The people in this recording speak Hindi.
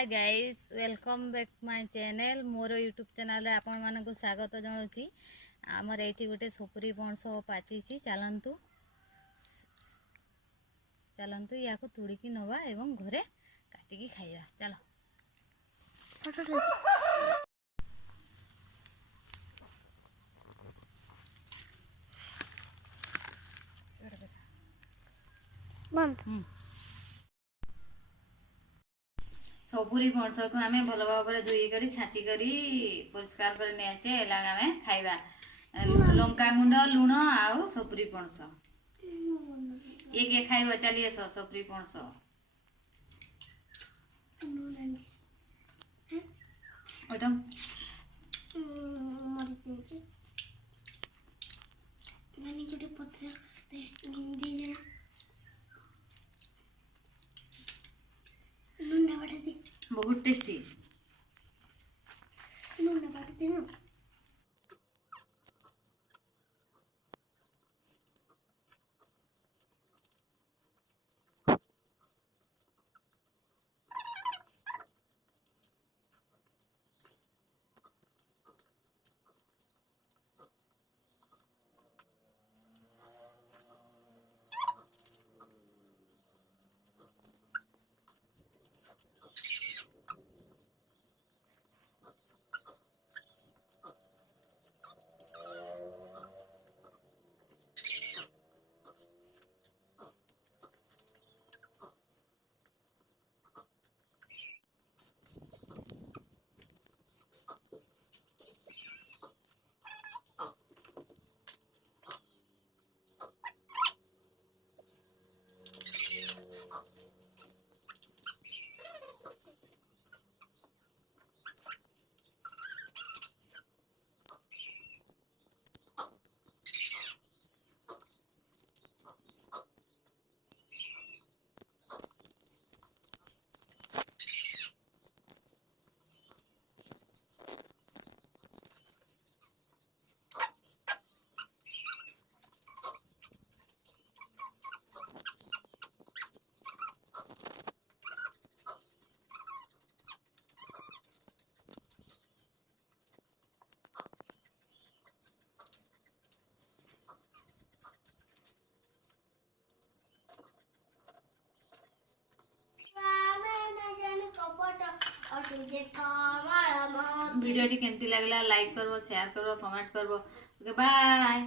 Hi guys welcome back my channel more YouTube channel रे आपण मानकु स्वागत जणाउची। आमर एठी गोटे सपुरी पणस पाचिची चलंतु चलंतु याको तुड़ीकी नवा एवं घरे काटिकी खाइबा। चलो बंद सपुरी पणस को आमे भल भाव धोई करी छाची करी परिष्कार कर नै आसे एला आमे खाइबा। लंका गुंड लुण आउ सपुरी पणस एक खाइबो। चलिए सपुरी पणस ओटम माने गोटे पत्र रे गिंदी ने नून बाटा दे बहुत टेस्टी नून बाटा दे ना। वीडियो टी केमती लगला लाइक करबो शेयर करबो कमेंट करबो। Okay bye.